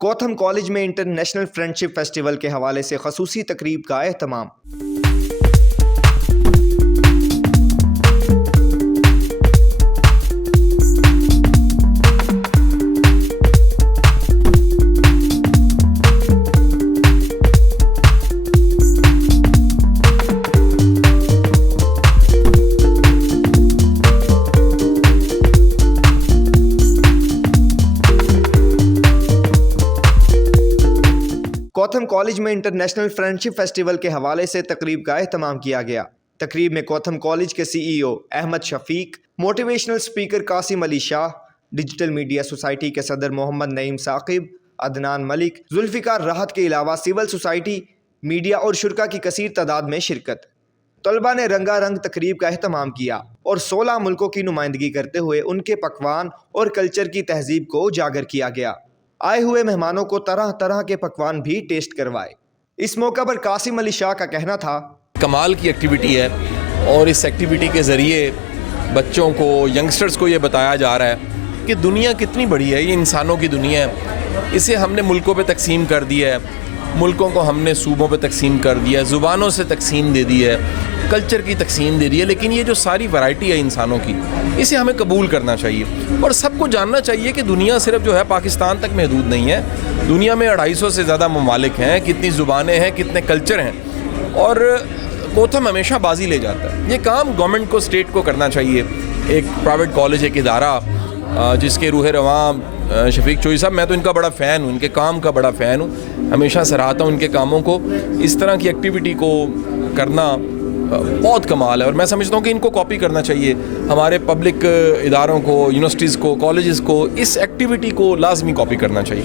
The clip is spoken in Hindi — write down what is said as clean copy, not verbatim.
कोथम कॉलेज में इंटरनेशनल फ्रेंडशिप फेस्टिवल के हवाले से खसूसी तकरीब का एहतमाम। कोथम कॉलेज में इंटरनेशनल फ्रेंडशिप फेस्टिवल के हवाले से तकरीब का एहतमाम किया गया। तकरीब में कोथम कॉलेज के CEO Ahmad Shafiq, motivational speaker Qasim Ali Shah, digital media society के सदर मोहम्मद नईम साकिब, अदनान मलिक, जुल्फिकार राहत के अलावा सिविल सोसाइटी, मीडिया और शुरका की कसीर तादाद में शिरकत। तलबा ने रंगारंग तकरीब का एहतमाम किया और 16 मुल्कों की नुमाइंदगी करते हुए उनके पकवान और कल्चर की तहजीब को उजागर किया गया। आए हुए मेहमानों को तरह तरह के पकवान भी टेस्ट करवाए। इस मौका पर कासिम अली शाह का कहना था, कमाल की एक्टिविटी है और इस एक्टिविटी के ज़रिए बच्चों को, यंगस्टर्स को ये बताया जा रहा है कि दुनिया कितनी बड़ी है। ये इंसानों की दुनिया है, इसे हमने मुल्कों पे तकसीम कर दिया है, मुल्कों को हमने सूबों पे तकसीम कर दिया है, ज़ुबानों से तकसीम दे दी है, कल्चर की तकसीम दे दी है। लेकिन ये जो सारी वैरायटी है इंसानों की, इसे हमें कबूल करना चाहिए और सबको जानना चाहिए कि दुनिया सिर्फ जो है पाकिस्तान तक महदूद नहीं है। दुनिया में 250 से ज़्यादा ममालिक हैं, कितनी ज़ुबानें हैं, कितने कल्चर हैं और कोथम हमेशा बाजी ले जाता है। ये काम गवर्नमेंट को, स्टेट को करना चाहिए। एक प्राइवेट कॉलेज, एक इदारा जिसके रूह रवां शफीक चोई साहब, मैं तो इनका बड़ा फ़ैन हूँ, इनके काम का बड़ा फ़ैन हूँ, हमेशा सराहता हूँ इनके कामों को। इस तरह की एक्टिविटी को करना बहुत कमाल है और मैं समझता हूँ कि इनको कॉपी करना चाहिए। हमारे पब्लिक इदारों को, यूनिवर्सिटीज़ को, कॉलेजेस को इस एक्टिविटी को लाजमी कॉपी करना चाहिए।